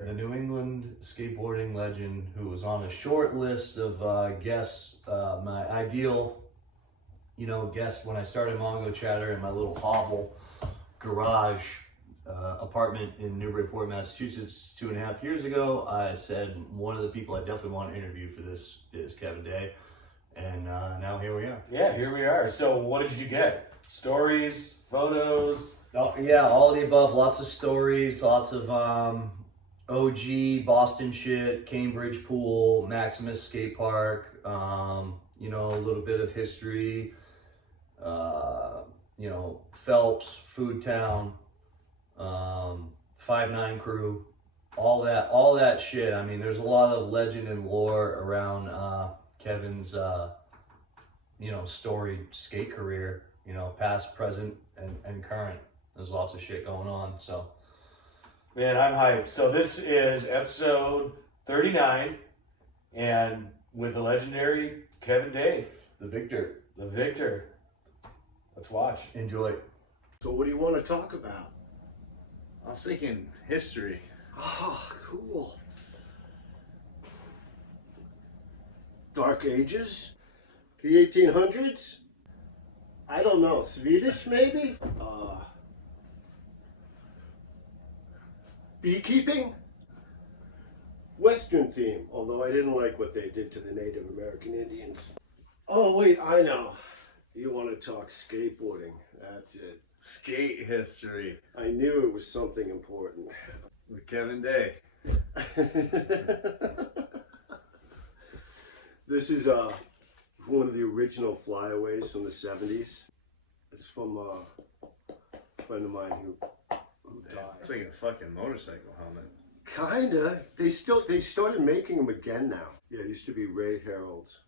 The New England skateboarding legend who was on a short list of guests, my ideal, guest when I started MONGOCHATTER in my little hovel garage apartment in Newburyport, Massachusetts 2.5 years ago. I said one of the people I definitely want to interview for this is Kevin Day. And now here we are. Yeah, here we are. So what did you get? Stories, photos? Oh, yeah, all of the above. Lots of stories, lots of OG Boston shit, Cambridge pool, Maximus skate park, a little bit of history, Phelps, Food Town, 5'9" crew, all that shit. I mean, there's a lot of legend and lore around Kevin's storied skate career, past, present, and current. There's lots of shit going on, so. Man, I'm hyped. So this is episode 39, and with the legendary Kevin Day. The Victor. The Victor. Let's watch. Enjoy. So what do you want to talk about? I was thinking history. Oh, cool. Dark Ages? The 1800s? I don't know. Swedish, maybe? Beekeeping? Western theme, although I didn't like what they did to the Native American Indians. Oh, wait, I know. You want to talk skateboarding. That's it. Skate history. I knew it was something important. With Kevin Day. This is one of the original flyaways from the 70s. It's from a friend of mine who died. It's like a fucking motorcycle helmet. Kinda. They started making them again now. Yeah, it used to be Ray Harold's.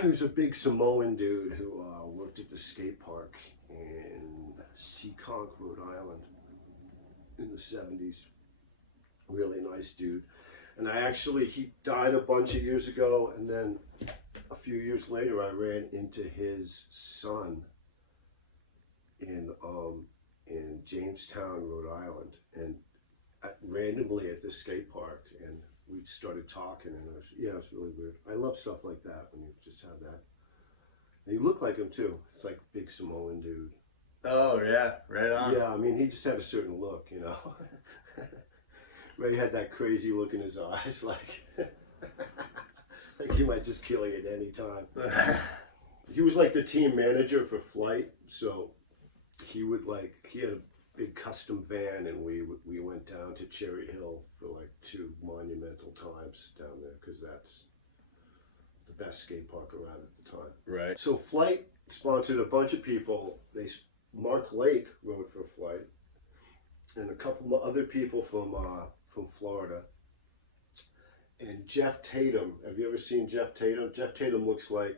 He was a big Samoan dude who worked at the skate park in Seekonk, Rhode Island in the 70s. Really nice dude. And he died a bunch of years ago, and then a few years later I ran into his son in Jamestown, Rhode Island, and randomly at the skate park, and we started talking, and it was really weird. I love stuff like that when you just have that. And he looked like him too. It's like a big Samoan dude. Oh yeah, right on. Yeah, I mean he just had a certain look, Ray had that crazy look in his eyes, like he might just kill you at any time. He was like the team manager for Flight, so he had a big custom van, and we went down to Cherry Hill for like 2 monumental times down there, because that's the best skate park around at the time. Right. So Flight sponsored a bunch of people. Mark Lake rode for Flight, and a couple of other people from Florida. And Jeff Tatum. Have you ever seen Jeff Tatum? Jeff Tatum looks like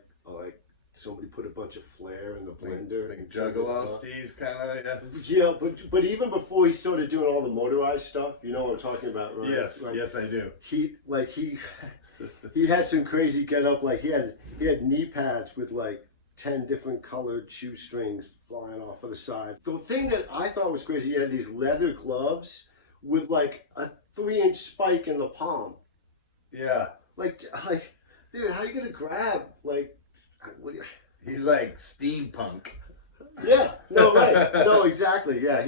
somebody put a bunch of flair in the blender. Like Juggalo Steez kind of, yeah. Yeah, but even before he started doing all the motorized stuff, you know what I'm talking about, right? Yes, yes I do. He had some crazy get up, like he had knee pads with like 10 different colored shoestrings flying off of the side. The thing that I thought was crazy, he had these leather gloves with like a 3-inch spike in the palm. Yeah. Like, dude, how you gonna grab, what do you... He's like steampunk. Yeah, no, right. No, exactly, yeah.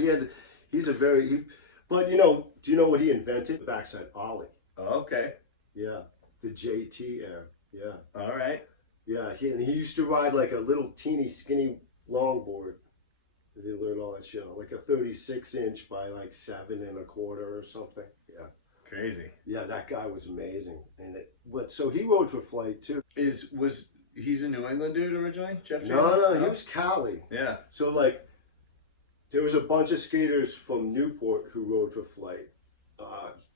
But do you know what he invented? Backside ollie. Oh, okay. Yeah, the JT Air, yeah. All right. Yeah, he used to ride like a little teeny skinny longboard. He learned all that shit, like a 36-inch by like 7 1/4 or something. Yeah. Crazy. Yeah, that guy was amazing. So he rode for Flight too. He's a New England dude originally, Jeff? No, he was Cali. Yeah. So there was a bunch of skaters from Newport who rode for Flight.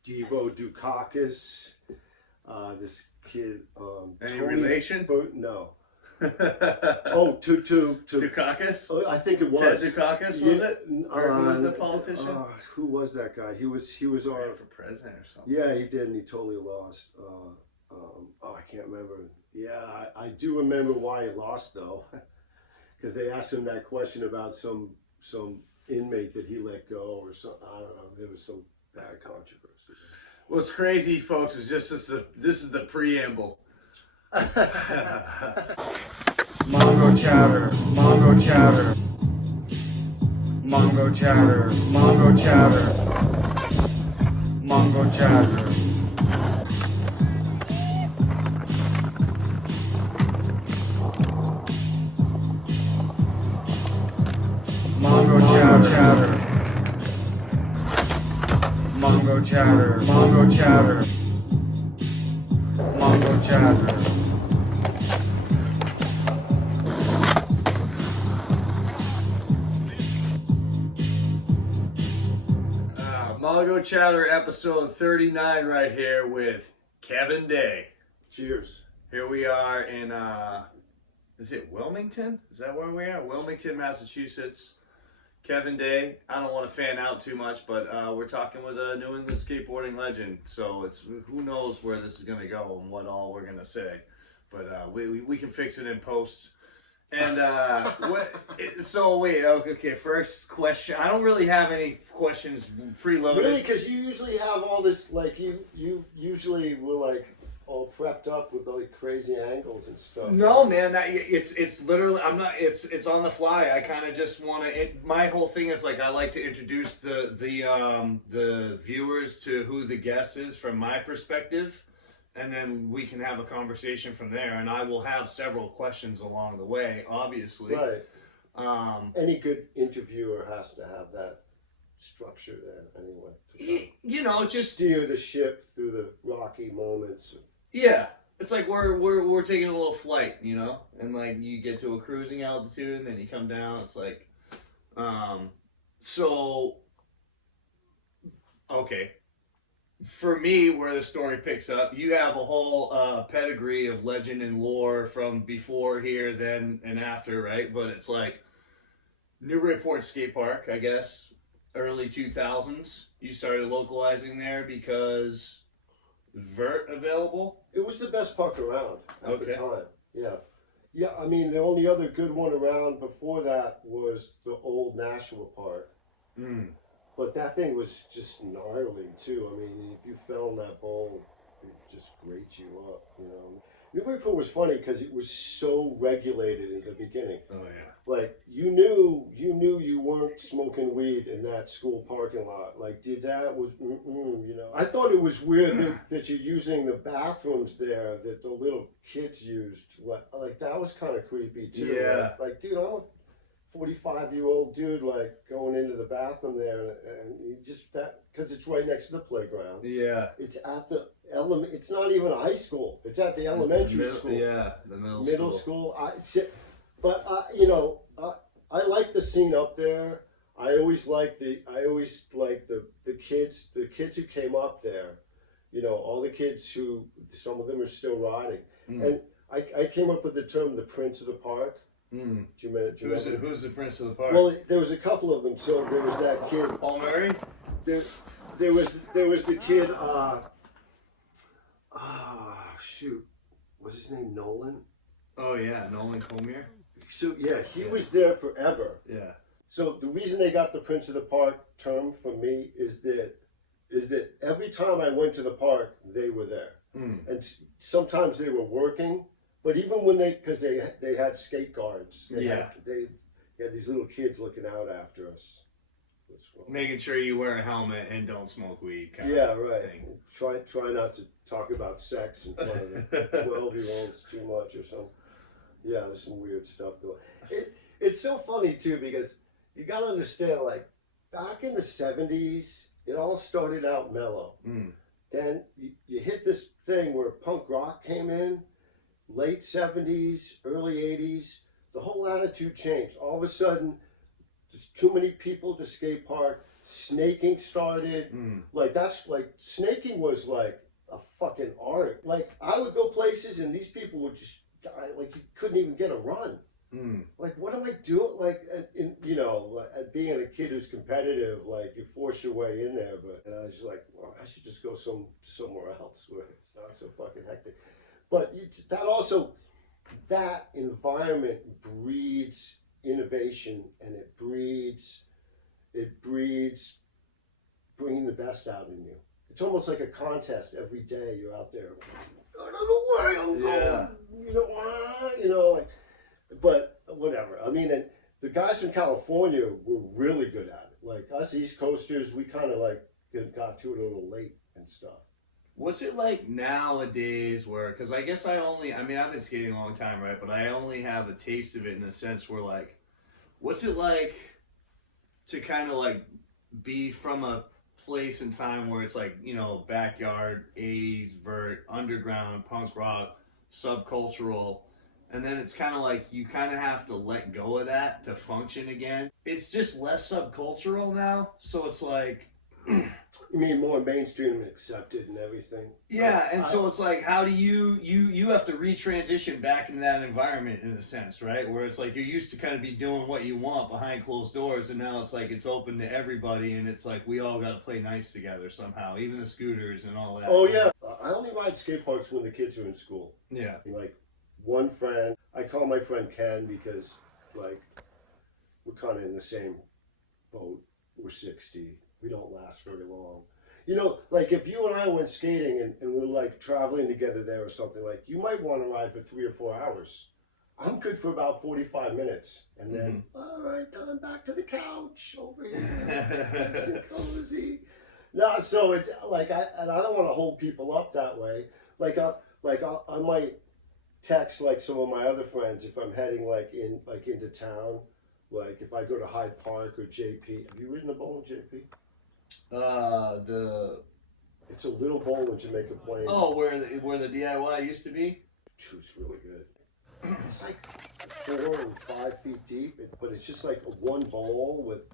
Devo Dukakis, this kid. Any Tony relation? No. Oh, to Dukakis? Oh, I think it was. Ted Dukakis, was it? Or who was the politician? Who was that guy? He was our... Ran for president or something. Yeah, he did, and he totally lost. I can't remember. Yeah, I do remember why he lost, though. Because they asked him that question about some inmate that he let go or something. I don't know. There was some bad controversy. What's crazy, folks, is just this is the preamble. Mongo chatter, Mongo chatter, Mongo chatter, Mongo chatter, Mongo chatter. Mongo chatter, Mongo chatter, Mongo chatter, Mongo chatter. Mongo Chatter episode 39 right here with Kevin Day. Cheers. Here we are in, is it Wilmington? Is that where we are? Wilmington, Massachusetts. Kevin Day. I don't want to fan out too much, but we're talking with a New England skateboarding legend. So it's who knows where this is going to go and what all we're going to say. But we can fix it in post. And okay, first question. I don't really have any questions preloaded. Really, because you usually have all this, like, you usually were like all prepped up with like crazy angles and stuff. No, man, it's literally, I'm not, it's on the fly. I kind of just want to, my whole thing is like, I like to introduce the viewers to who the guest is from my perspective. And then we can have a conversation from there, and I will have several questions along the way, obviously. Right. Any good interviewer has to have that structure there, anyway. You know, just steer the ship through the rocky moments. Yeah, it's like we're taking a little flight, you know, and like you get to a cruising altitude, and then you come down. It's like, okay. For me, where the story picks up, you have a whole pedigree of legend and lore from before here, then and after, right? But it's like Newburyport Skate Park, I guess, early 2000s. You started localizing there because vert available? It was the best park around at the Okay. time. Yeah. Yeah, I mean, the only other good one around before that was the old Nashua Park. Mm. But that thing was just gnarly too. I mean, if you fell in that bowl, it just grate you up, you know. Newburyport was funny because it was so regulated in the beginning. Oh yeah. Like you knew you weren't smoking weed in that school parking lot. Like that was, you know. I thought it was weird that you're using the bathrooms there that the little kids used. Like that was kind of creepy too. Yeah. Like dude, I'm a 45-year-old dude, like going into the bathroom there, and you just that because it's right next to the playground. Yeah. It's at the It's not even a high school. It's at the elementary school. Yeah, the middle school. You know, I like the scene up there. I always liked the kids who came up there. You know, all the kids who some of them are still riding, and I came up with the term the Prince of the Park. Mm. Do you remember? Who's the Prince of the Park? Well, there was a couple of them. So there was that kid. Paul Murray? There was the kid. Shoot, was his name Nolan? Oh yeah, Nolan Comier. So yeah, he was there forever. Yeah. So the reason they got the Prince of the Park term for me is that every time I went to the park, they were there, and sometimes they were working. But even when because they had skate guards, they had these little kids looking out after us. Making sure you wear a helmet and don't smoke weed. Kind of right. Thing. Try not to talk about sex in front of the 12-year-olds too much or something. Yeah, there's some weird stuff going. It's so funny too because you got to understand, like back in the 70s, it all started out mellow. Then you hit this thing where punk rock came in. Late 70s, early 80s, the whole attitude changed. All of a sudden, there's too many people at the skate park. Snaking started. Snaking was like a fucking art. Like, I would go places and these people would just die. Like, you couldn't even get a run. Like, what am I doing? Like, you know, being a kid who's competitive, like, you force your way in there. And I was just like, well, I should just go somewhere else where it's not so fucking hectic. But that environment breeds innovation, and it breeds bringing the best out in you. It's almost like a contest every day. You're out there. I don't know where I'm going. Like, but whatever. I mean, and the guys from California were really good at it. Like us East Coasters, we kind of like got to it a little late and stuff. What's it like nowadays where, because I guess I've been skating a long time, right? But I only have a taste of it in a sense where, like, what's it like to kind of like be from a place and time where it's like, backyard, 80s, vert, underground, punk rock, subcultural, and then it's kind of like you kind of have to let go of that to function again. It's just less subcultural now, so it's like... You mean more mainstream and accepted and everything? Yeah, and so it's like, how do you have to retransition back into that environment in a sense, right? Where it's like you're used to kind of be doing what you want behind closed doors, and now it's like it's open to everybody, and it's like we all got to play nice together somehow, even the scooters and all that. Oh yeah, I only ride skate parks when the kids are in school. Yeah. Like one friend, I call my friend Ken because like we're kind of in the same boat. We're 60. We don't last very long. Like if you and I went skating and we're like traveling together there or something, like you might want to ride for 3 or 4 hours. I'm good for about 45 minutes. And then, all right, I'm back to the couch over here. It's nice and cozy. No, so it's like, I don't want to hold people up that way. I might text like some of my other friends if I'm heading into town. Like if I go to Hyde Park or JP. Have you ridden a bowl in JP? It's a little bowl in Jamaica Plain. Oh, where the DIY used to be? It's really good. It's like 4 and 5 feet deep, but it's just like one bowl with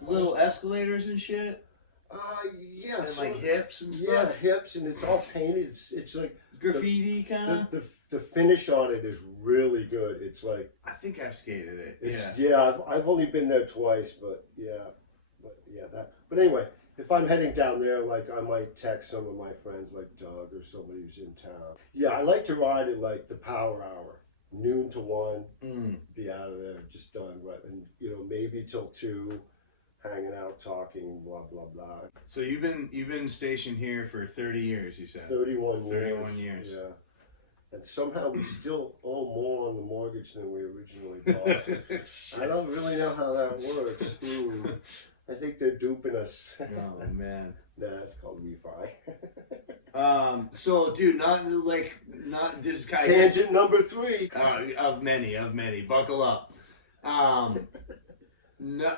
little escalators and shit. Yeah, and so, like hips and stuff. Yeah, hips, and it's all painted. It's like graffiti kind of. The finish on it is really good. It's like I think I've skated it. I've only been there twice, but that. But anyway, if I'm heading down there, like I might text some of my friends, like Doug or somebody who's in town. Yeah, I like to ride it like the power hour, noon to 1, be out of there, just done. Right, and maybe till 2, hanging out, talking, blah blah blah. So you've been stationed here for 30 years, you said. 31 years. 31 years. Yeah. And somehow we still owe more on the mortgage than we originally bought. I don't really know how that works. I think they're duping us. Oh man. Nah, it's called refi. So dude, not this is kind of tangent number 3. Of many. Buckle up. No,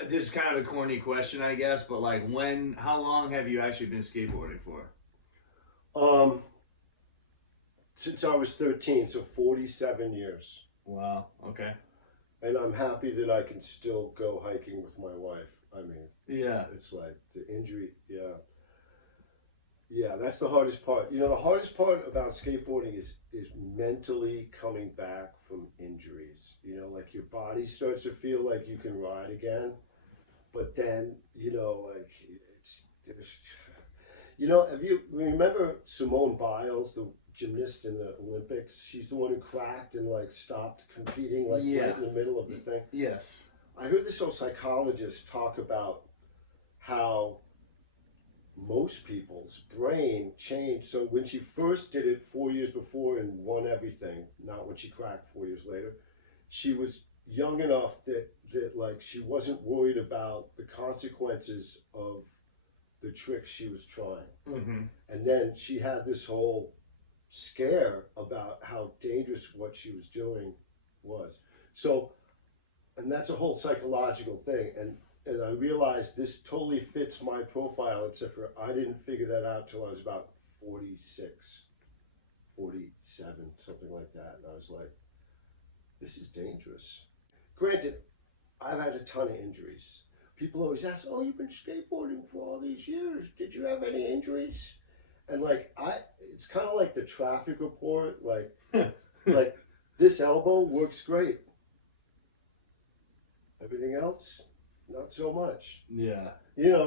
this is kind of a corny question, I guess, but like how long have you actually been skateboarding for? Since I was 13, so 47 years. Wow, okay. And I'm happy that I can still go hiking with my wife. I mean, yeah. It's like the injury, yeah, that's the hardest part. The hardest part about skateboarding is mentally coming back from injuries. Like your body starts to feel like you can ride again, but then, like have you remember Simone Biles, the gymnast in the Olympics? She's the one who cracked and like stopped competing right in the middle of the thing. Yes. I heard this old psychologist talk about how most people's brain changed. So when she first did it 4 years before and won everything, not when she cracked 4 years later, she was young enough that like she wasn't worried about the consequences of the trick she was trying. Mm-hmm. And then she had this whole scare about how dangerous what she was doing was. So, and that's a whole psychological thing. And I realized this totally fits my profile, except for I didn't figure that out till I was about 46, 47, something like that. And I was like, this is dangerous. Granted, I've had a ton of injuries. People always ask, oh, you've been skateboarding for all these years. Did you have any injuries? And like, it's kind of like the traffic report. Like, like this elbow works great. Everything else, not so much. Yeah.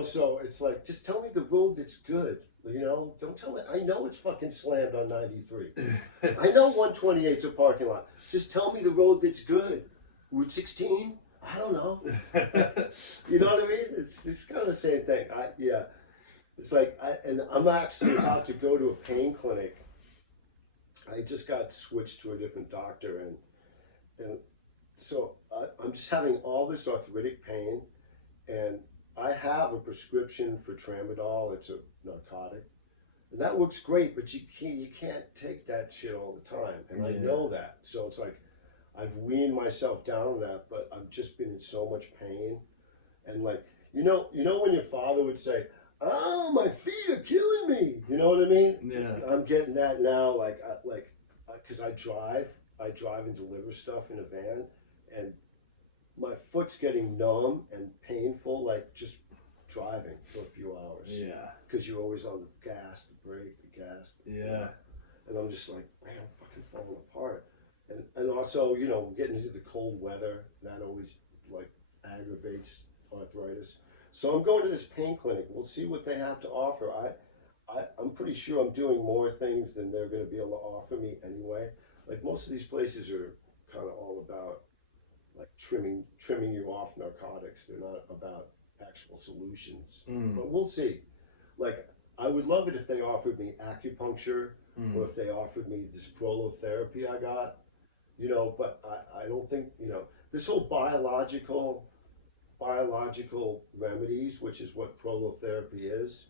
So it's like, just tell me the road that's good. Don't tell me. I know it's fucking slammed on 93. I know 128's a parking lot. Just tell me the road that's good. Route 16, I don't know. You know what I mean? It's kind of the same thing. It's like, I'm actually about to go to a pain clinic. I just got switched to a different doctor, and so I'm just having all this arthritic pain, and I have a prescription for tramadol. It's a narcotic, and that works great. But you can't take that shit all the time, and I know that. So it's like I've weaned myself down on that, but I've just been in so much pain, and like you know when your father would say, "Oh, my feet are killing me," you know what I mean? Yeah. I'm getting that now, because I drive and deliver stuff in a van, and my foot's getting numb and painful, like just driving for a few hours. Yeah. Because you're always on the gas, the brake, the gas. Yeah. And I'm just like, man, I'm fucking falling apart. And also, getting into the cold weather, that always like aggravates arthritis. So I'm going to this pain clinic. We'll see what they have to offer. I'm pretty sure I'm doing more things than they're going to be able to offer me anyway. Like most of these places are kind of all about like trimming you off narcotics. They're not about actual solutions. But we'll see. Like I would love it if they offered me acupuncture or if they offered me this prolotherapy I got. But I don't think this whole biological remedies, which is what prolotherapy is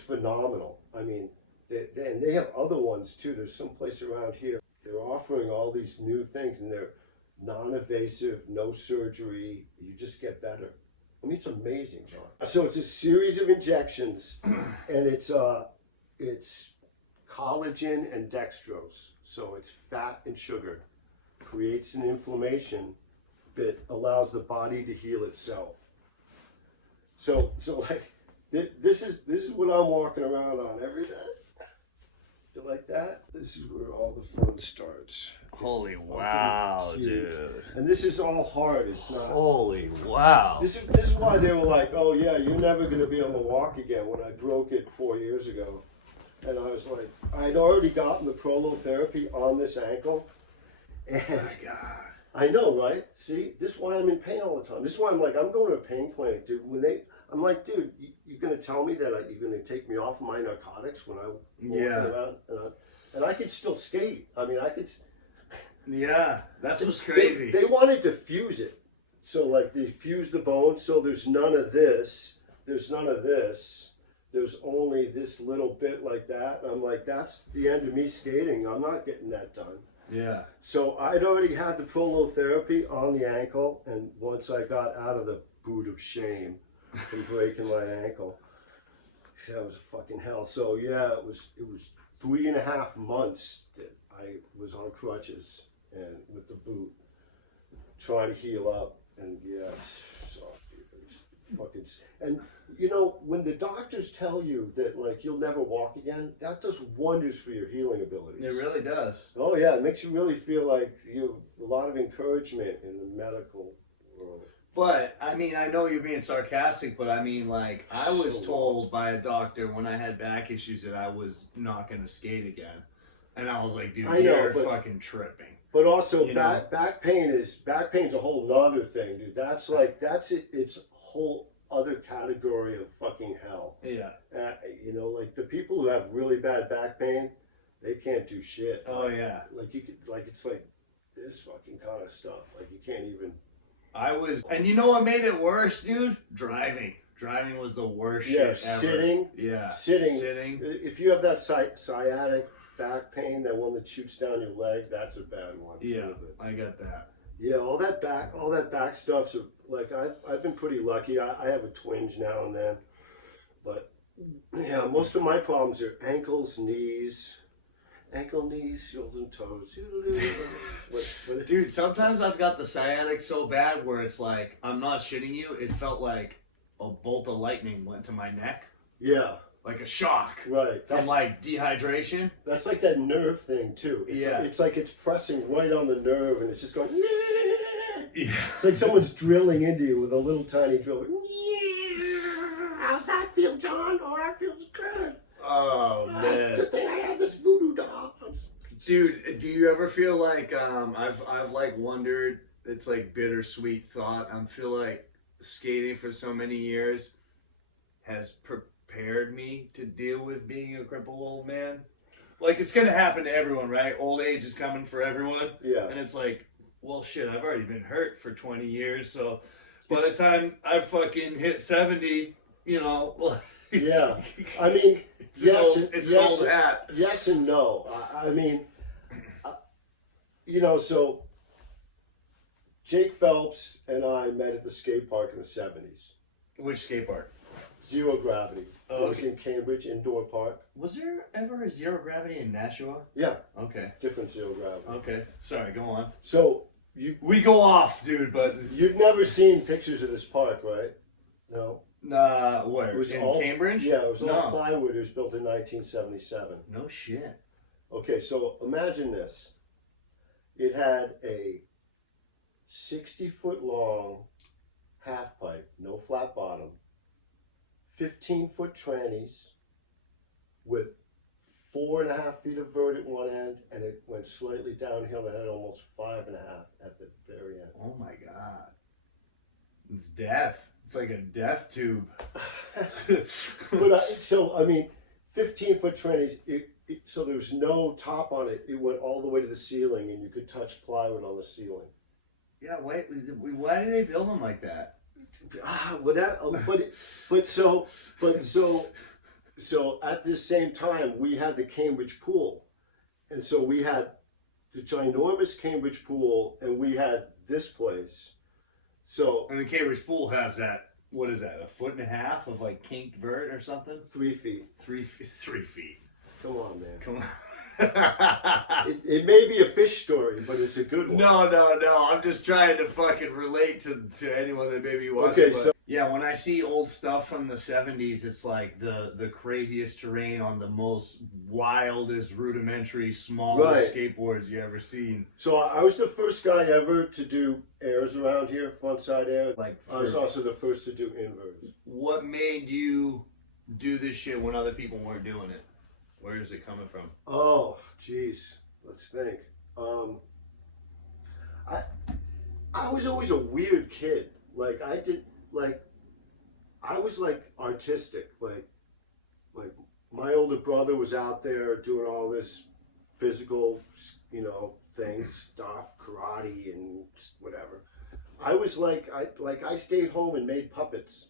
phenomenal. I mean, they have other ones too. There's some place around here. They're offering all these new things, and they're non-invasive, no surgery. You just get better. I mean, it's amazing, John. So it's a series of injections, and it's collagen and dextrose. So it's fat and sugar. Creates an inflammation that allows the body to heal itself. So like this is what I'm walking around on every day. You like that? This is where all the fun starts. Holy wow, huge. dude. And this is all hard. It's not. Holy wow. This is why they were like, oh yeah, you're never gonna be able to walk again. When I broke it 4 years ago, and I was like, I'd already gotten the prolotherapy on this ankle. And Oh my God. I know, right? See, this is why I'm in pain all the time. This is why I'm like, I'm going to a pain clinic, dude. I'm like, dude, you're gonna tell me that you're gonna take me off of my narcotics when I walk around, and I could still skate. I mean, I could. Yeah, that's what's crazy. They wanted to fuse it, so like they fuse the bones. So there's none of this. There's none of this. There's only this little bit like that. I'm like, that's the end of me skating. I'm not getting that done. Yeah. So I'd already had the prolotherapy on the ankle, and once I got out of the boot of shame from breaking my ankle, that was a fucking hell. So yeah, it was 3.5 months that I was on crutches and with the boot, trying to heal up, and yeah, it's fucking. And when the doctors tell you that like you'll never walk again, that does wonders for your healing abilities. It really does. Oh yeah, it makes you really feel like you have a lot of encouragement in the medical world. But I mean, I know you're being sarcastic, but I mean, like, I was told by a doctor when I had back issues that I was not going to skate again, and I was like, dude, you're fucking tripping. But also, back pain's a whole nother thing, dude. That's it. It's a whole other category of fucking hell. Yeah. Like the people who have really bad back pain, they can't do shit. Oh yeah. Like you could, like it's like this fucking kind of stuff. Like you can't even. And you know what made it worse, dude? Driving. Driving was the worst shit ever. Sitting. Yeah. Sitting. If you have that sciatic back pain, that one that shoots down your leg, that's a bad one. Yeah, I got that. Yeah, all that back stuff's like I've been pretty lucky. I have a twinge now and then, but yeah, most of my problems are ankles, knees, heels, and toes. Dude, sometimes I've got the sciatic so bad where it's like, I'm not shitting you, it felt like a bolt of lightning went to my neck. Yeah. Like a shock. Right. From like dehydration. That's like that nerve thing too. It's like it's pressing right on the nerve and it's just going. Yeah. It's like someone's drilling into you with a little tiny drill. How's that feel, John? Oh, that feels good. Oh man. Good thing I have this voodoo doll. Dude, do you ever feel like I've like wondered it's like bittersweet thought. I feel like skating for so many years has prepared me to deal with being a crippled old man. Like, it's gonna happen to everyone, right? Old age is coming for everyone. Yeah. And it's like, well, shit, I've already been hurt for 20 years, so by the time I fucking hit 70, you know. Yeah. I mean, yes, it's yes, an old hat. yes and no. I mean, you know, so Jake Phelps and I met at the skate park in the 70s. Which skate park? Zero Gravity. Oh, It was in Cambridge Indoor Park. Was there ever a Zero Gravity in Nashua? Yeah, Okay. different Zero Gravity. Okay. Sorry, go on. So We go off, dude, but you've never seen pictures of this park, right? No. where? It was In all, Cambridge? Yeah, it was all No. plywood. It was built in 1977. No shit. Okay, so imagine this. It had a 60-foot long half pipe, no flat bottom, 15-foot trannies with 4.5 feet of vert at one end, and it went slightly downhill and had almost 5.5 at the very end. Oh my god. It's death. It's like a death tube. But so, I mean, 15-foot trannies, so there was no top on it. It went all the way to the ceiling, and you could touch plywood on the ceiling. Yeah, wait, why did they build them like that? So at this same time, we had the Cambridge pool, and so we had the ginormous Cambridge pool, and we had this place. So And the Cambridge pool has that, what is that, 1.5 feet of like kinked vert or something? 3 feet. 3 feet. Come on, man. Come on. It may be a fish story, but it's a good one. No. I'm just trying to fucking relate to anyone that maybe watching. Okay, so yeah, when I see old stuff from the 70s, it's like the craziest terrain on the most wildest, rudimentary, smallest skateboards you ever seen. So I was the first guy ever to do airs around here, front side air. Like, I was also the first to do inverts. what made you do this shit when other people weren't doing it? Where is it coming from? Oh, geez. Let's think. I was always a weird kid. Like I was like artistic. Like my older brother was out there doing all this physical, things, stuff, karate and whatever. I was I stayed home and made puppets.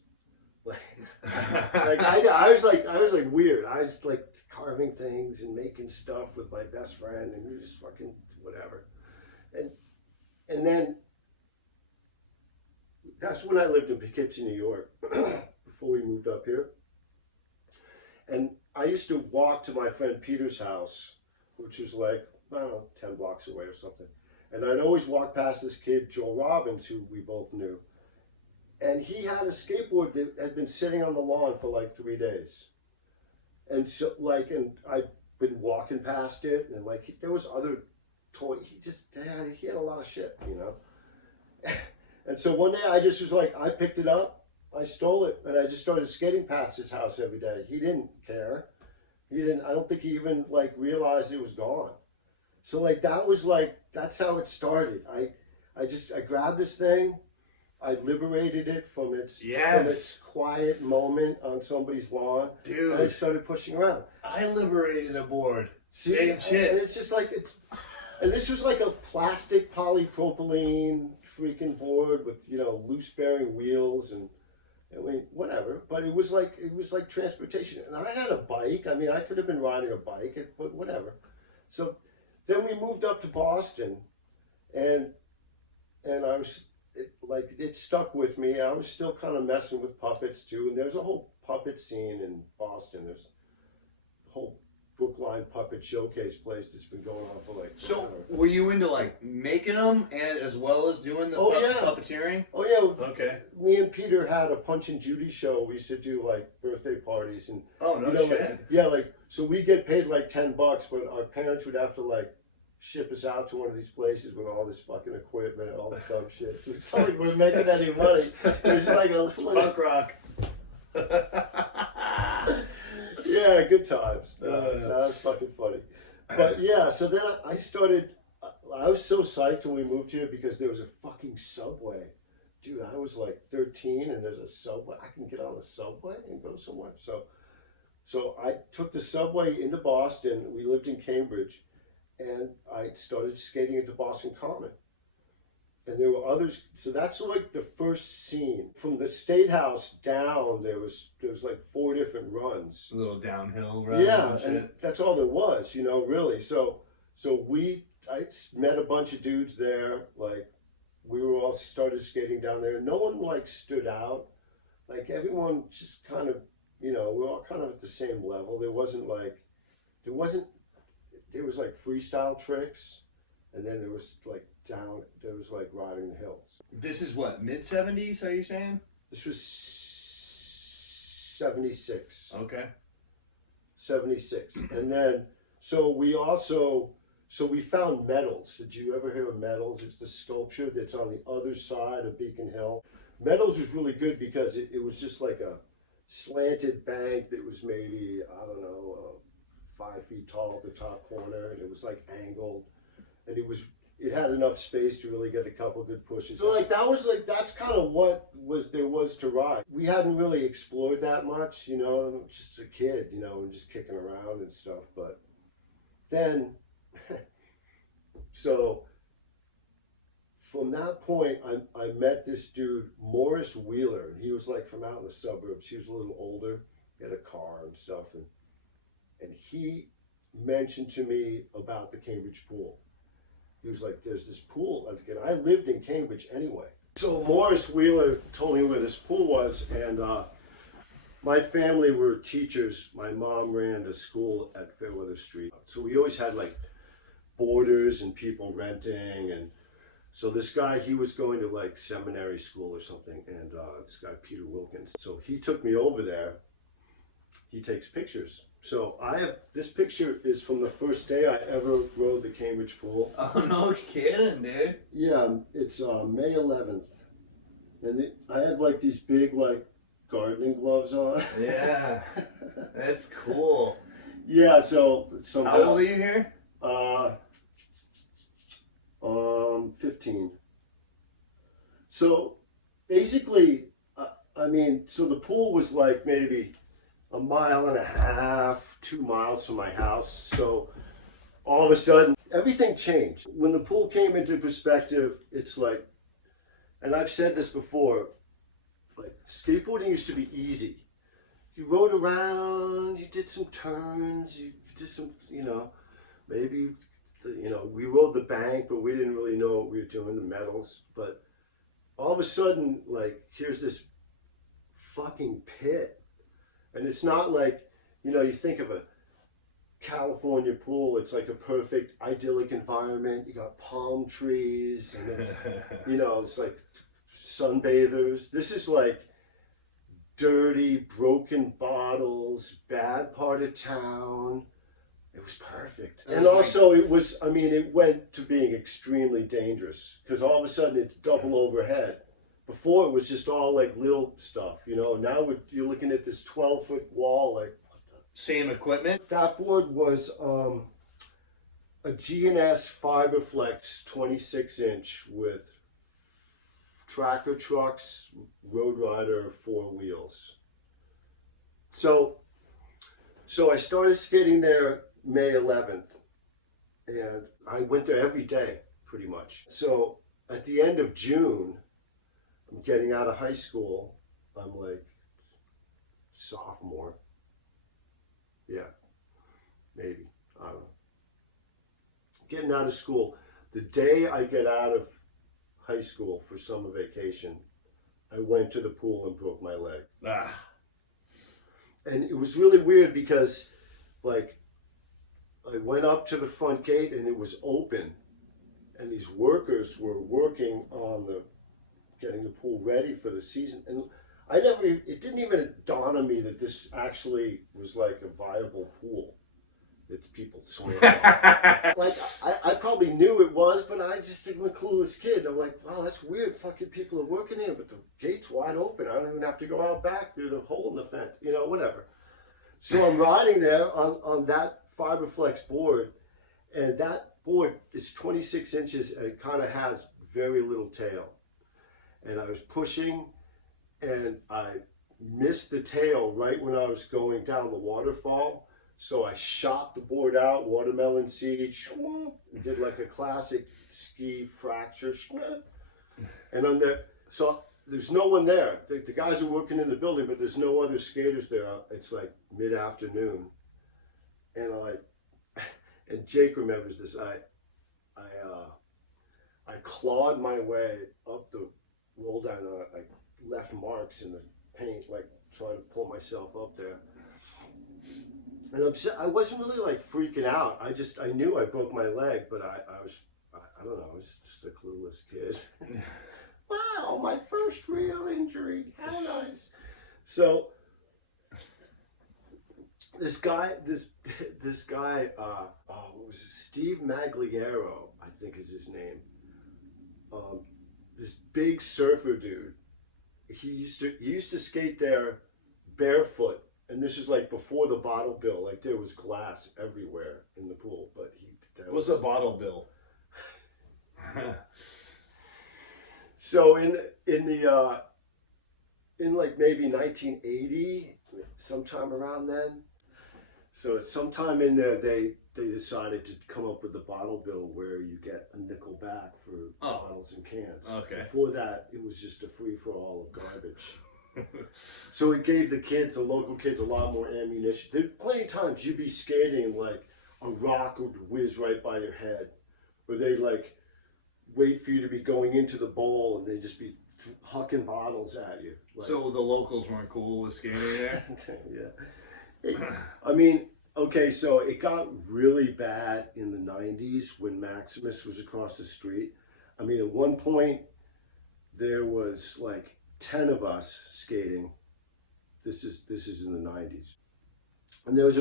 I was like weird. I was like carving things and making stuff with my best friend, and we were just fucking whatever. And then that's when I lived in Poughkeepsie, New York, before we moved up here. And I used to walk to my friend Peter's house, which was like, I don't know, 10 blocks away or something. And I'd always walk past this kid, Joe Robbins, who we both knew. And he had a skateboard that had been sitting on the lawn for like 3 days. And so, and I'd been walking past it, and there was other toys. He had a lot of shit, And so one day I just was like, I picked it up, I stole it, and I just started skating past his house every day. He didn't care. I don't think he even realized it was gone. So that's how it started. I grabbed this thing, I liberated it from its quiet moment on somebody's lawn. Dude. And I started pushing around. I liberated a board. See, Same shit. And it's just and this was like a plastic polypropylene freaking board with, loose bearing wheels and whatever. But it was like transportation. And I had a bike. I mean, I could have been riding a bike, but whatever. So then we moved up to Boston, and I was, it stuck with me. I was still kind of messing with puppets too. And there's a whole puppet scene in Boston. There's a whole Brookline puppet showcase place that's been going on for So forever. were you into making them and as well as doing the puppeteering? Oh yeah. Okay. Me and Peter had a Punch and Judy show. We used to do birthday parties and shit. So we get paid $10, but our parents would have to ship us out to one of these places with all this fucking equipment and all this dumb shit. It's not like we're making any money. It's like a punk rock. Yeah, good times. So that was fucking funny. But yeah, so then I started, I was so psyched when we moved here because there was a fucking subway. Dude, I was like 13 and there's a subway. I can get on the subway and go somewhere. So I took the subway into Boston. We lived in Cambridge, and I started skating at the Boston Common. And there were others. So that's like the first scene. From the State House down, there was like 4 different runs. A little downhill runs. Yeah, and shit. and that's all there was, you know, really. So I met a bunch of dudes there. Like, we were all started skating down there. No one like stood out. Like, everyone just kind of, you know, we're all kind of at the same level. There was like freestyle tricks, and then there was like riding the hills. This is what, mid-70s, are you saying? This was 76. Okay. 76. And then, so we found Metals. Did you ever hear of Metals? It's the sculpture that's on the other side of Beacon Hill. Metals was really good because it was just like a slanted bank that was maybe, I don't know, 5 feet tall at the top corner, and it was like angled, and it had enough space to really get a couple good pushes. So like that's kind of what there was to ride. We hadn't really explored that much, you know, just a kid, you know, and just kicking around and stuff. But then, so from that point, I met this dude, Morris Wheeler. He was like from out in the suburbs. He was a little older, he had a car and stuff, and he mentioned to me about the Cambridge pool. He was like, there's this pool. Again, I lived in Cambridge anyway. So Morris Wheeler told me where this pool was, and my family were teachers. My mom ran a school at Fairweather Street. So we always had like boarders and people renting, and so this guy, he was going to like seminary school or something, and this guy, Peter Wilkins. So he took me over there. He takes pictures. So this picture is from the first day I ever rode the Cambridge pool. Oh, no kidding, dude. Yeah, it's May 11th. And I had like these big like gardening gloves on. Yeah, that's cool. Yeah, so somehow. How old are you here? 15. So basically, so the pool was like maybe 1.5 miles, 2 miles from my house. So all of a sudden, everything changed. When the pool came into perspective, it's like, and I've said this before, like skateboarding used to be easy. You rode around, you did some turns, you did some, you know, maybe, you know, we rode the bank, but we didn't really know what we were doing, the metals. But all of a sudden, like, here's this fucking pit. And it's not like, you know, you think of a California pool, it's like a perfect idyllic environment. You got palm trees, and it's, you know, it's like sunbathers. This is like dirty, broken bottles, bad part of town. It was perfect. And also it was, it went to being extremely dangerous because all of a sudden it's double overhead. Before it was just all like little stuff, you know. Now you're looking at this 12-foot wall, like, what the? Same equipment? That board was a G&S Fiberflex 26-inch with tracker trucks, Road Rider 4 wheels. So I started skating there May 11th, and I went there every day, pretty much. So at the end of June, I'm getting out of high school. I'm like sophomore. Yeah, maybe. I don't know. Getting out of school. The day I get out of high school for summer vacation, I went to the pool and broke my leg. And it was really weird because, like, I went up to the front gate and it was open. And these workers were working on getting the pool ready for the season. And it didn't even dawn on me that this actually was like a viable pool that people swam on. Like, I probably knew it was, but I just think I'm a clueless kid. I'm like, wow, that's weird. Fucking people are working here, but the gate's wide open. I don't even have to go out back through the hole in the fence, you know, whatever. So I'm riding there on that Fiberflex board, And that board is 26 inches and it kind of has very little tail. And I was pushing and I missed the tail right when I was going down the waterfall. So I shot the board out, watermelon seed, did like a classic ski fracture. And on there, so there's no one there. The guys are working in the building, but there's no other skaters there. It's like mid-afternoon. And and Jake remembers this. I clawed my way up the roll down. I left marks in the paint, like trying to pull myself up there. And I wasn't really like freaking out. I knew I broke my leg, but I don't know, I was just a clueless kid. Wow, my first real injury. How nice. So this guy, what was it? Steve Magliero, I think is his name. This big surfer dude. He used to skate there barefoot, and this is like before the bottle bill. Like there was glass everywhere in the pool, but What's a bottle bill? So in like maybe 1980, sometime around then. So sometime in there, they decided to come up with the bottle bill where you get a nickel back for bottles and cans. Okay. Before that, it was just a free-for-all of garbage. So it gave the local kids, a lot more ammunition. There's plenty of times you'd be skating and like a rock would whiz right by your head, or they like wait for you to be going into the bowl and they'd just be hucking bottles at you. Like, So the locals weren't cool with skating there? Yeah. I mean, okay, so it got really bad in the 90s when Maximus was across the street. I mean, at one point, there was like 10 of us skating. This is in the 90s. And there was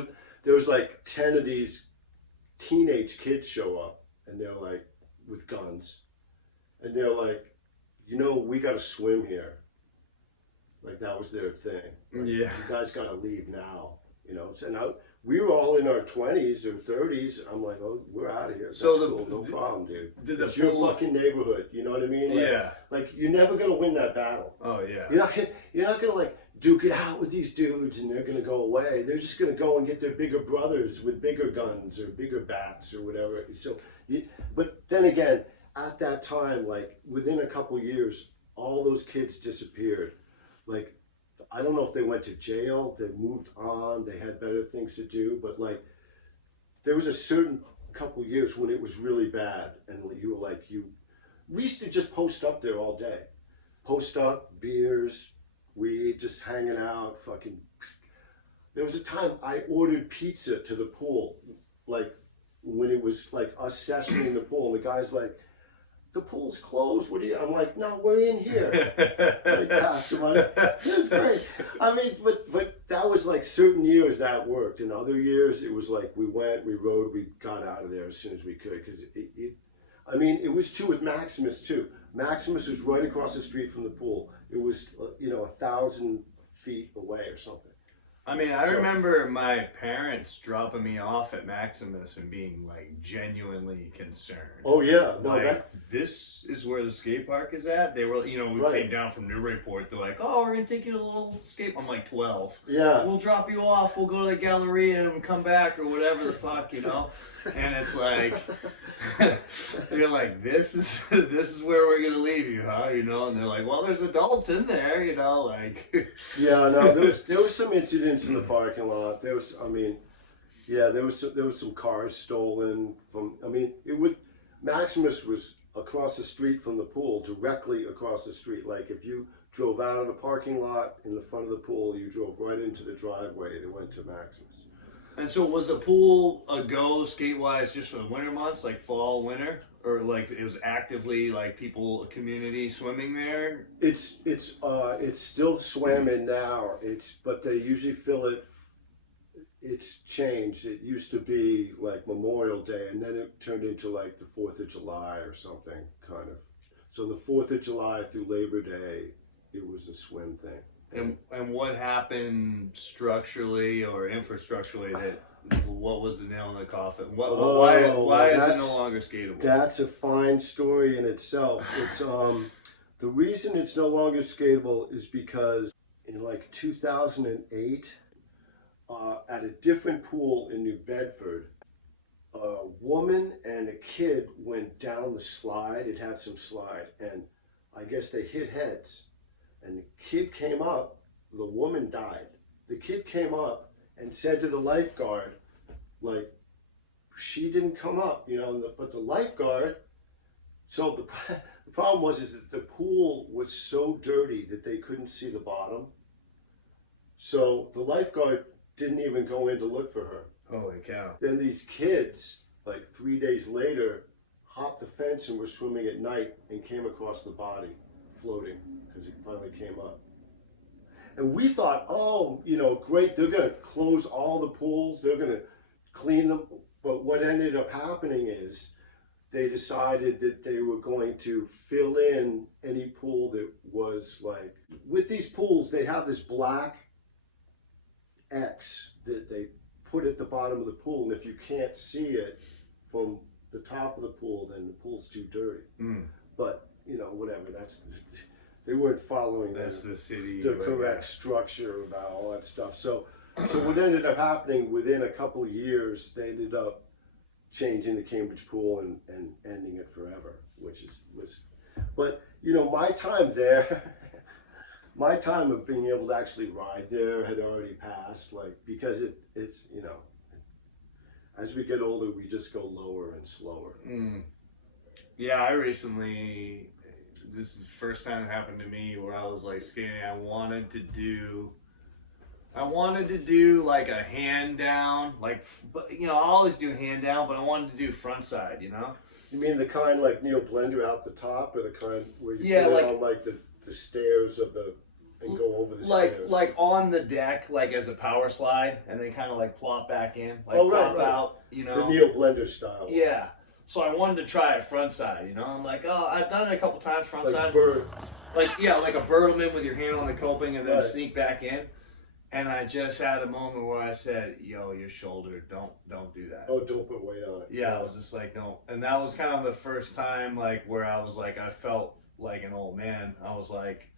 like 10 of these teenage kids show up, and they're like, with guns. And they're like, we got to swim here. Like that was their thing. Like, Yeah. You guys got to leave now. So now we were all in our 20s or 30s. I'm like, oh, we're out of here. That's cool. No problem, dude. It's your fucking neighborhood. You know what I mean? Like, Yeah. Like you're never gonna win that battle. Oh yeah. You're not gonna like duke it out with these dudes and they're gonna go away. They're just gonna go and get their bigger brothers with bigger guns or bigger bats or whatever. So, but then again, at that time, like within a couple years, all those kids disappeared. Like, I don't know if they went to jail, they moved on, they had better things to do, but like, there was a certain couple years when it was really bad, and you were like, we used to just post up there all day. Post up, beers, weed, just hanging out, fucking. There was a time I ordered pizza to the pool, like, when it was like us sessioning the pool, and the guy's like, the pool's closed. What are you? I'm like, no, we're in here. Like, pass the money. It was great. I mean, but that was like certain years that worked. In other years, it was like we went, we rode, we got out of there as soon as we could. Because it was true with Maximus too. Maximus was right across the street from the pool. It was 1,000 feet away or something. I mean, I remember my parents dropping me off at Maximus and being like genuinely concerned. Oh yeah, no, like this is where the skate park is at. They were, we came down from Newburyport. They're like, "Oh, we're gonna take you to a little skate." I'm like 12. Yeah, we'll drop you off. We'll go to the Galleria and come back or whatever the fuck, And it's like, you're like, this is where we're gonna leave you, huh? And they're like, well, there's adults in there, like. Yeah, no, there was some incidents in the parking lot. There was some cars stolen from. Maximus was across the street from the pool, directly across the street. Like if you drove out of the parking lot in the front of the pool, you drove right into the driveway that went to Maximus. And so was the pool a go skate-wise just for the winter months, like fall, winter? Or like it was actively like people, community swimming there? It's still swimming now. But they usually fill it. It's changed. It used to be like Memorial Day, and then it turned into like the 4th of July or something, kind of. So the 4th of July through Labor Day, it was a swim thing. And what happened structurally or infrastructurally that what was the nail in the coffin? Oh, Why is it that's- no longer skatable? That's a fine story in itself. It's the reason it's no longer skatable is because in like 2008, at a different pool in New Bedford, a woman and a kid went down the slide. It had some slide, and I guess they hit heads. And the kid came up. The woman died. The kid came up and said to the lifeguard, like, she didn't come up, you know, but the lifeguard, so the problem was is that the pool was so dirty that they couldn't see the bottom. So the lifeguard didn't even go in to look for her. Holy cow. Then these kids, like 3 days later, hopped the fence and were swimming at night and came across the body floating because it finally came up. And we thought, oh, you know, great, they're going to close all the pools, they're going to clean them. But what ended up happening is they decided that they were going to fill in any pool that was like, with these pools, they have this black X that they put at the bottom of the pool. And if you can't see it from the top of the pool, then the pool's too dirty. But, you know, whatever, they weren't following That's the city. the correct structure about all that stuff. So what ended up happening within a couple of years, they ended up changing the Cambridge pool and ending it forever, which was, but you know, my time there, my time of being able to actually ride there had already passed, like, because it's, you know, as we get older, we just go lower and slower. Yeah, I recently, this is the first time it happened to me where I was like skating. I wanted to do like a hand down, like, but you know, I always do hand down, but I wanted to do front side, you know? You mean the kind like Neil Blender out the top, or the kind where you Yeah, put like, it on like the stairs of the, and go over the stairs? Like on the deck, like as a power slide, and then kind of like plop back in, like Oh, right, plop right. out, you know? The Neil Blender style. Yeah. So I wanted to try it front side, you know? I'm like, oh, I've done it a couple times front Like side. bird. Like, yeah, like a Bertleman with your hand on the coping and then Right. sneak back in. And I just had a moment where I said, yo, your shoulder, don't do that. Oh, don't put weight on it. Yeah, I was just like, don't. And that was kind of the first time, like, where I was like, I felt like an old man. I was like,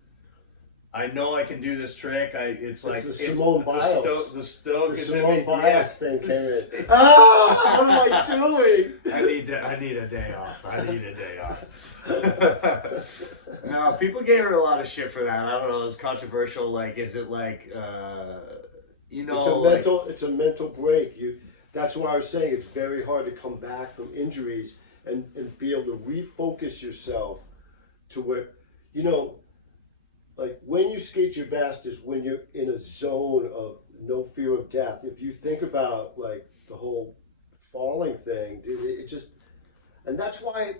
I know I can do this trick. It's like the Simone Biles. The stoke The is Simone in me. Biles thing came in. Ah, what am I doing? I need a day off. I need a day off. No, people gave her a lot of shit for that. I don't know. It was controversial. Like, is it like, you know, It's a mental break. That's why I was saying it's very hard to come back from injuries and be able to refocus yourself to where, you know, like when you skate your best is when you're in a zone of no fear of death. If you think about like the whole falling thing, dude, it just, and that's why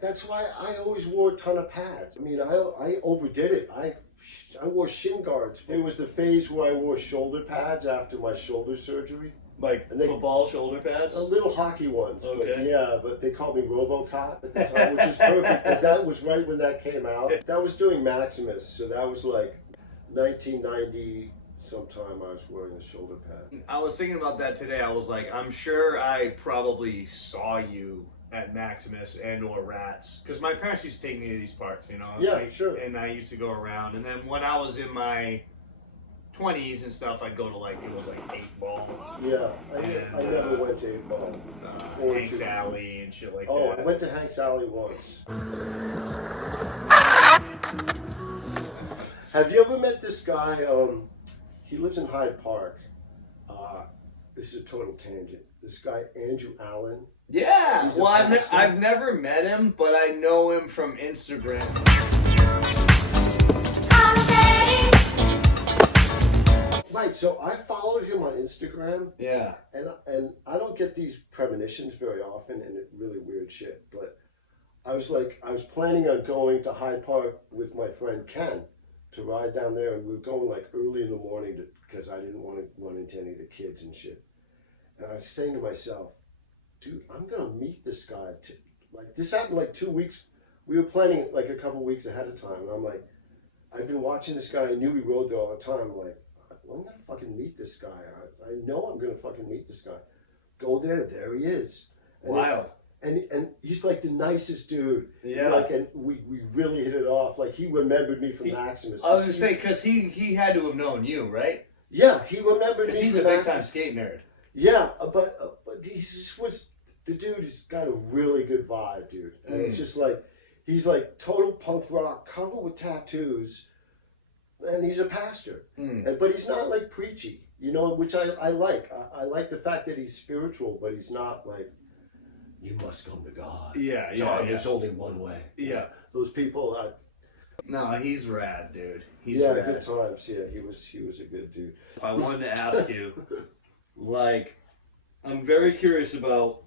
I always wore a ton of pads. I mean, I overdid it. I wore shin guards. It was the phase where I wore shoulder pads after my shoulder surgery. like football shoulder pads. Little hockey ones. Okay. But yeah, but they called me RoboCop at the time, which is perfect because that was right when that came out. That was doing Maximus, so that was like 1990 sometime I was wearing the shoulder pad. I was thinking about that today. I was like, I'm sure I probably saw you at Maximus and or Rats, because my parents used to take me to these parks, you know. Yeah, sure. And I used to go around, and then when I was in my 20s and stuff, I'd go to like, it was like 8-ball, Yeah, I never went to 8-ball. Or Hank's to- Alley and shit like Oh, that. I went to Hank's Alley once. Have you ever met this guy? He lives in Hyde Park. This is a total tangent. This guy, Andrew Allen. Yeah, He's a well, pastor. I've never met him, but I know him from Instagram. Right, so I followed him on Instagram. Yeah. And I don't get these premonitions very often, and it's really weird shit. But I was planning on going to Hyde Park with my friend Ken to ride down there, and we were going like early in the morning because I didn't want to run into any of the kids and shit. And I was saying to myself, dude, I'm gonna meet this guy. Like this happened like 2 weeks. We were planning it like a couple weeks ahead of time, and I'm like, I've been watching this guy. I knew he rode there all the time. I'm like, well, I'm gonna fucking meet this guy. I know I'm gonna fucking meet this guy. go there he is. And Wild. And he's like the nicest dude. Yeah. Like, and we really hit it off. Like, he remembered me from Maximus. I was gonna say, because he had to have known you, right? Yeah, he remembered me. Because he's a from big time Maximus. skate nerd. Yeah, but he just was, the dude has got a really good vibe, dude. And it's just like, he's like total punk rock, covered with tattoos, and he's a pastor. But he's not like preachy, you know, which I like. I like the fact that he's spiritual, but he's not like, you must come to God. Yeah, John, there's only one way. Yeah. Those people, No, he's rad, dude. He's yeah, rad. good times. Yeah, he was a good dude. If I wanted to ask you, like, I'm very curious about,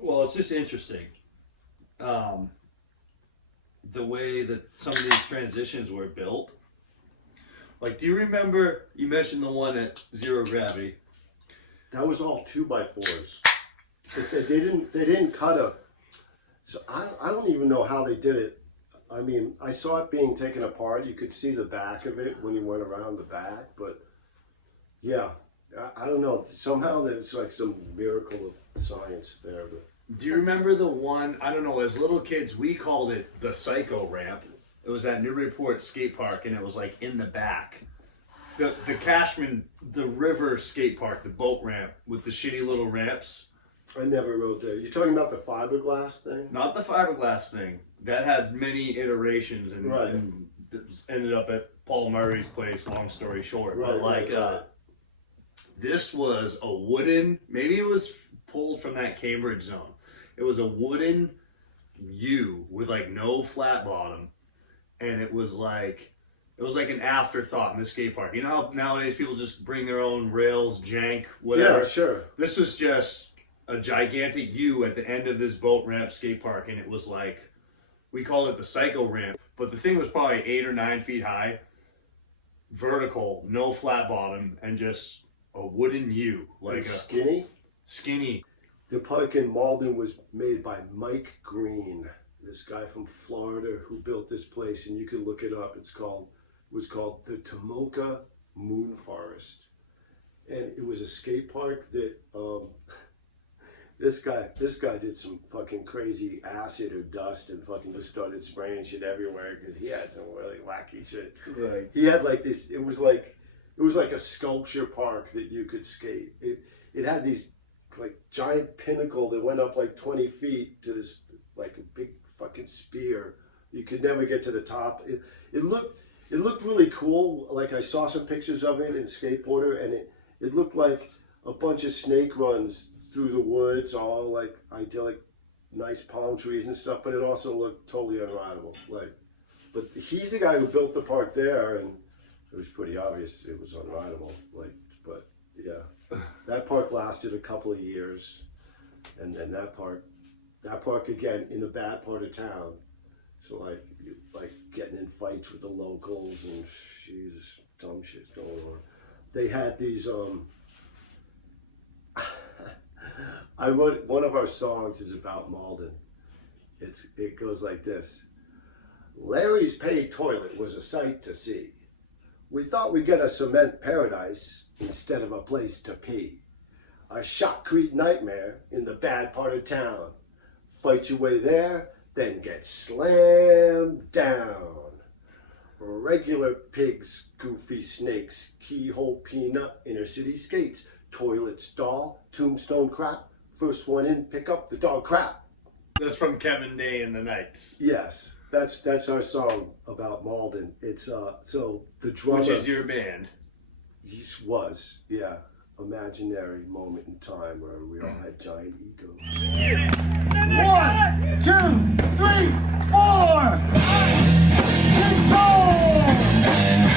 well, it's just interesting, the way that some of these transitions were built. Like, do you remember, you mentioned the one at zero gravity. That was all 2x4s. They didn't cut a. So I don't even know how they did it. I mean, I saw it being taken apart. You could see the back of it when you went around the back, but yeah, I don't know. Somehow there's like some miracle of science there. But Do you remember the one, I don't know, as little kids, we called it the Psycho Ramp. It was at Newburyport Skate Park, and it was like in the back. The Cashman, the river skate park, the boat ramp with the shitty little ramps. I never rode there. You're talking about the fiberglass thing? Not the fiberglass thing. That has many iterations and, Right. and ended up at Paul Murray's place, long story short. Right, but like, right. this was a wooden, maybe it was pulled from that Cambridge zone. It was a wooden U with like no flat bottom. And it was like an afterthought in the skate park. You know how nowadays people just bring their own rails, jank, whatever? Yeah, sure. This was just a gigantic U at the end of this boat ramp skate park, and it was like, we called it the Psycho Ramp, but the thing was probably 8 or 9 feet high, vertical, no flat bottom, and just a wooden U, like It's a skinny. skinny. The park in Malden was made by Mike Green, this guy from Florida who built this place, and you can look it up. It was called the Tomoka Moon Forest, and it was a skate park that this guy did some fucking crazy acid or dust and fucking just started spraying shit everywhere because he had some really wacky shit. Right. He had like this. It was like a sculpture park that you could skate. It had these like giant pinnacle that went up like 20 feet to this like a big fucking spear. You could never get to the top. It looked really cool. Like I saw some pictures of it in Skateboarder, and it looked like a bunch of snake runs through the woods, all like idyllic, nice palm trees and stuff. But it also looked totally unrideable. Like, but he's the guy who built the park there, and it was pretty obvious it was unrideable. Like, but yeah, that park lasted a couple of years, and then that park again in a bad part of town. So like getting in fights with the locals and Jesus, dumb shit going on. They had these I wrote one of our songs is about Malden. It goes like this. Larry's paid toilet was a sight to see. We thought we'd get a cement paradise instead of a place to pee. A shotcrete nightmare in the bad part of town. Fight your way there, then get slammed down. Regular pigs, goofy snakes, keyhole peanut, inner city skates, toilet stall, tombstone crap. First one in, pick up the dog crap. That's from Kevin Day and the Knights. Yes, that's our song about Malden. It's so the drummer, Which is your band. was imaginary moment in time where we all had giant egos. 1, 2, 3, 4. Control.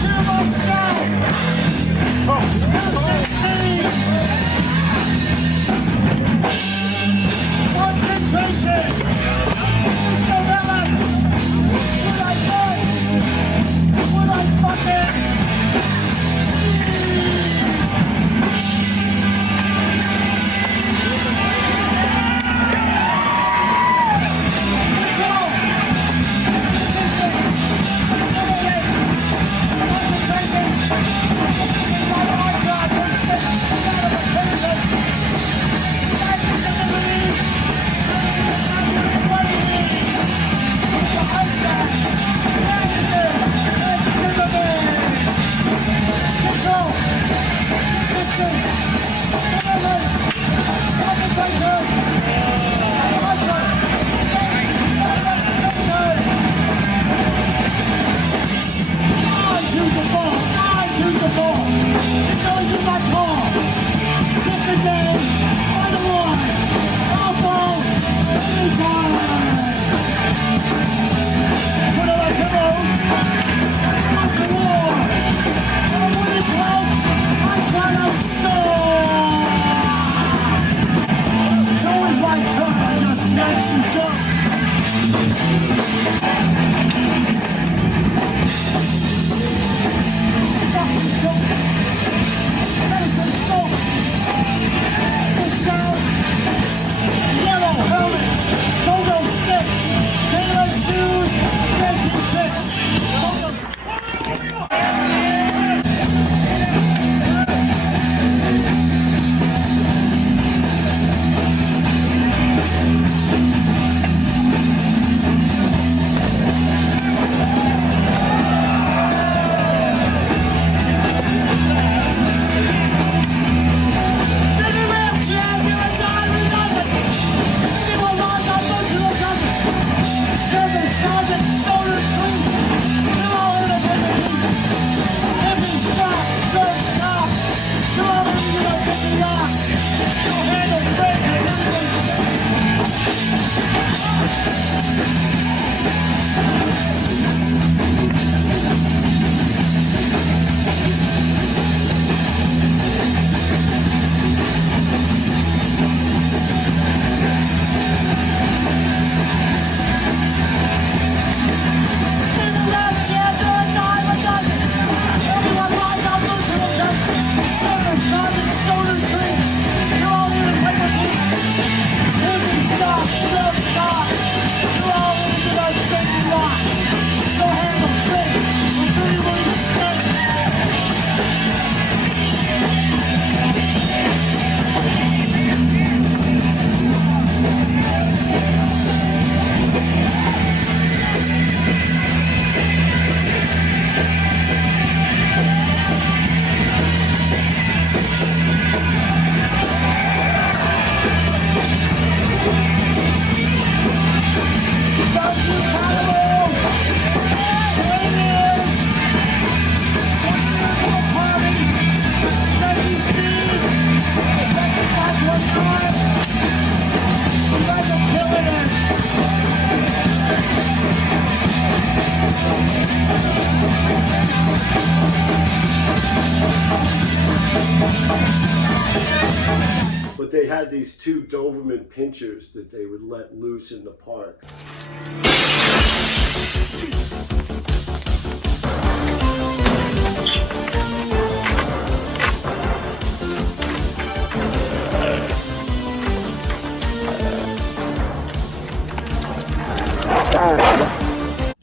Two these 2 Doberman pinchers that they would let loose in the park.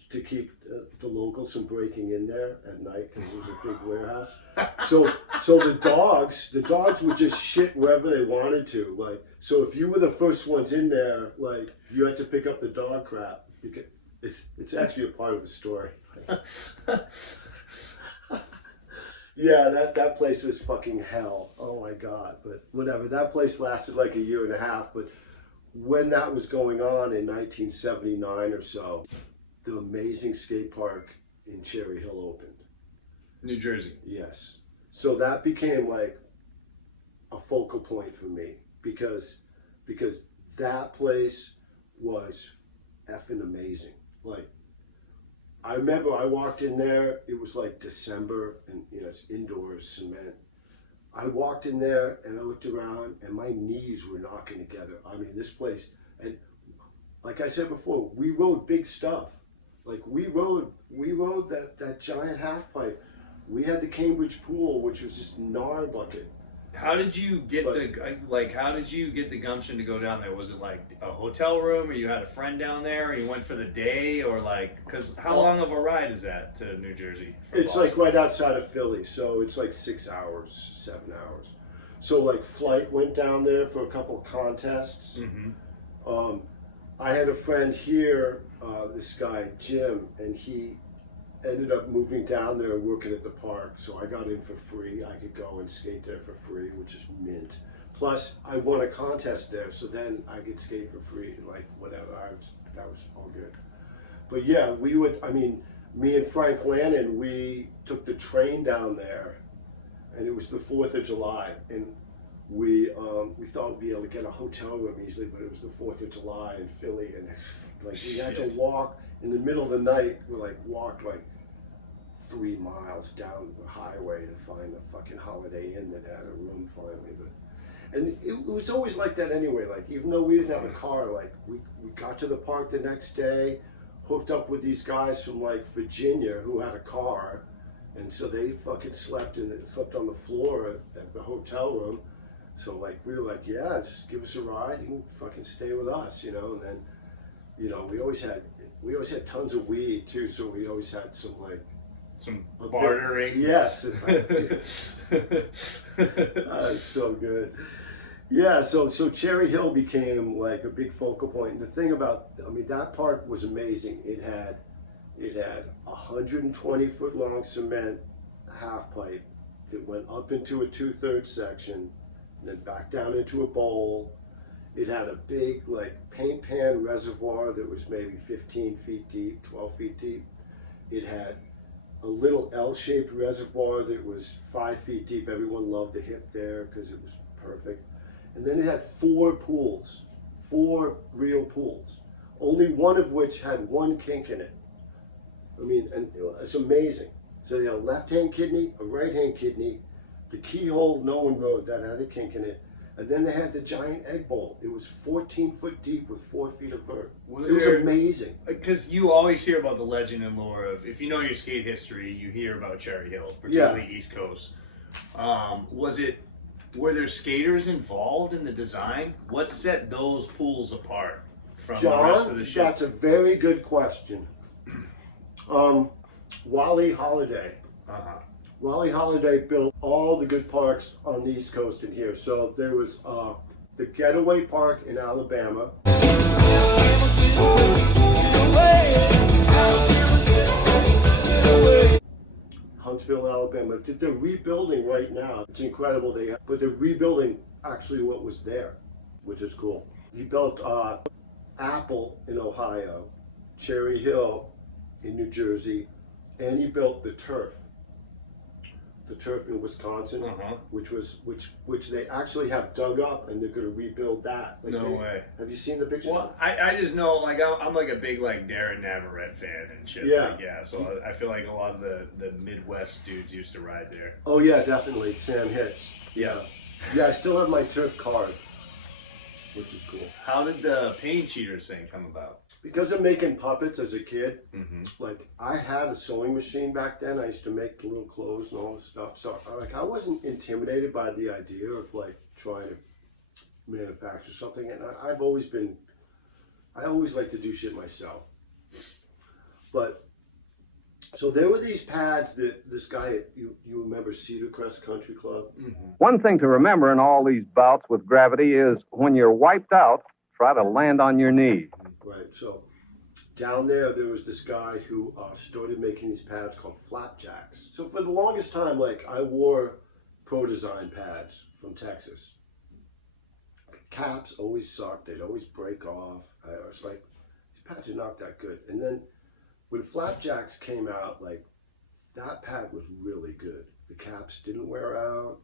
To keep the locals from breaking in there at night because it was a big warehouse. So the dogs would just shit wherever they wanted to. Like, so if you were the first ones in there, like, you had to pick up the dog crap. It's actually a part of the story. Yeah, that place was fucking hell. Oh my God. But whatever. That place lasted like a year and a half. But when that was going on in 1979 or so, the amazing skate park in Cherry Hill opened. New Jersey. Yes. So that became like a focal point for me because that place was effing amazing. Like, I remember I walked in there, it was like December, and you know, it's indoors, cement. I walked in there and I looked around and my knees were knocking together. I mean, this place, and like I said before, we rode big stuff. Like we rode that giant half pipe. We had the Cambridge pool, which was just Nar bucket. How did you get how did you get the gumption to go down there? Was it like a hotel room, or you had a friend down there, or you went for the day, or like, because how long of a ride is that to New Jersey? It's like right outside of Philly, so it's like 6 hours, 7 hours. So like Flight went down there for a couple of contests. Mm-hmm. I had a friend here, this guy Jim, and he ended up moving down there and working at the park, so I got in for free. I could go and skate there for free, which is mint. Plus, I won a contest there, so then I could skate for free, like whatever. That was all good. But yeah, me and Frank Lannon, we took the train down there, and it was the 4th of July, and we thought we'd be able to get a hotel room easily, but it was the 4th of July in Philly, and like we had to walk in the middle of the night. We walked like 3 miles down the highway to find a fucking Holiday Inn that had a room finally. And it was always like that anyway. Like, even though we didn't have a car, like we got to the park the next day, hooked up with these guys from like Virginia who had a car, and so they fucking slept on the floor at the hotel room. So like we were like, yeah, just give us a ride, you can fucking stay with us, you know. And then, you know, we always had tons of weed too, so we always had some bartering. Yes. So good. Yeah, so Cherry Hill became like a big focal point. And the thing about, that park was amazing. It had 120-foot long cement half pipe that went up into a 2/3 section, and then back down into a bowl. It had a big like paint pan reservoir that was maybe 15 feet deep, 12 feet deep. It had a little L-shaped reservoir that was 5 feet deep. Everyone loved the hip there because it was perfect. And then it had 4 pools, 4 real pools, only one of which had 1 kink in it. And it's amazing. So they had a left-hand kidney, a right-hand kidney, the keyhole no one rode that had a kink in it, and then they had the giant egg bowl. It was 14 foot deep with 4 feet of vert. It was amazing. Because you always hear about the legend and lore of, if you know your skate history, you hear about Cherry Hill, particularly East Coast. Were there skaters involved in the design? What set those pools apart from the rest of the show? That's a very good question. Wally Holiday. Wally Holiday built all the good parks on the East Coast in here. So there was the Getaway Park in Alabama. Huntsville, Alabama. They're rebuilding right now. It's incredible. But they're rebuilding actually what was there, which is cool. He built Apple in Ohio, Cherry Hill in New Jersey, and he built the Turf in Wisconsin, which they actually have dug up, and they're going to rebuild that. No way. Have you seen the pictures? Well, I just know, like, I'm like a big like Darren Navarrete fan and shit. Yeah. So I feel like a lot of the Midwest dudes used to ride there. Oh yeah, definitely. Sam Hitz. Yeah. Yeah, I still have my Turf card. which is cool. How did the paint cheaters thing come about? Because of making puppets as a kid, Mm-hmm. like I had a sewing machine back then. I used to make little clothes and all this stuff. So like I wasn't intimidated by the idea of like trying to manufacture something. And I always like to do shit myself. But so there were these pads that this guy, you remember Cedar Crest Country Club? Mm-hmm. One thing to remember in all these bouts with gravity is when you're wiped out, try to land on your knees. Right. So down there was this guy who started making these pads called flapjacks. So for the longest time, like I wore Pro Design pads from Texas. Caps always sucked. They'd always break off. I was like, these pads are not that good. And then when flapjacks came out, like that pad was really good. The caps didn't wear out.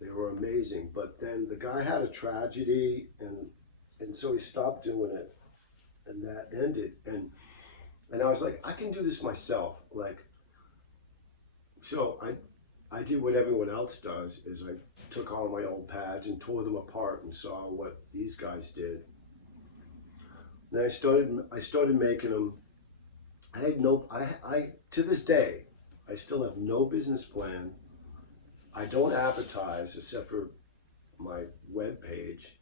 They were amazing. But then the guy had a tragedy, and so he stopped doing it, and that ended. And I was like, I can do this myself. Like, so I did what everyone else does, is I took all my old pads and tore them apart and saw what these guys did. Then I started making them. I to this day, I still have no business plan. I don't advertise except for my web page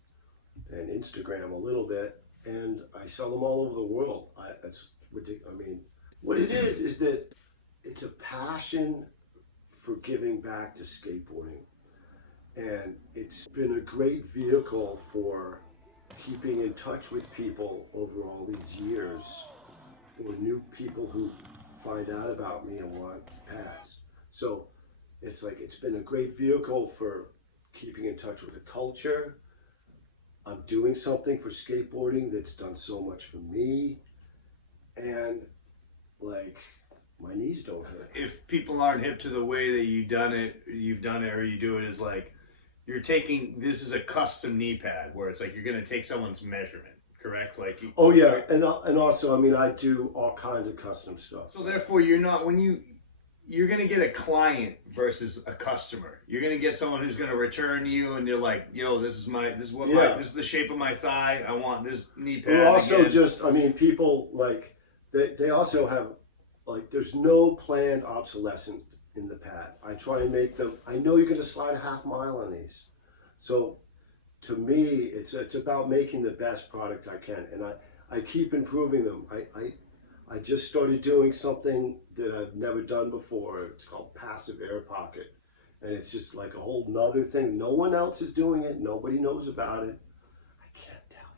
and Instagram a little bit, and I sell them all over the world. That's ridiculous. I mean, what it is that it's a passion for giving back to skateboarding, and it's been a great vehicle for keeping in touch with people over all these years, or new people who find out about me and want pads. So it's like, it's been a great vehicle for keeping in touch with the culture. I'm doing something for skateboarding that's done so much for me, and like my knees don't hurt. If people aren't hip to the way that you've done it, or you do it, is like you're taking, this is a custom knee pad where it's like you're going to take someone's measurement, correct? Like you, Oh yeah, and also, I mean, I do all kinds of custom stuff. so therefore you're not, when you're going to get a client versus a customer. You're going to get someone who's going to return you, and you're like, yo, this is the shape of my thigh. I want this knee pad. But also again. just, I mean, people like, they also have, like, there's no planned obsolescence in the pad. I try and make them, I know you're going to slide a half mile on these. So to me, it's about making the best product I can. And I keep improving them. I just started doing something that I've never done before. It's called passive air pocket. And it's just like a whole nother thing. No one else is doing it. Nobody knows about it. I can't tell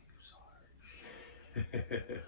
you, sorry.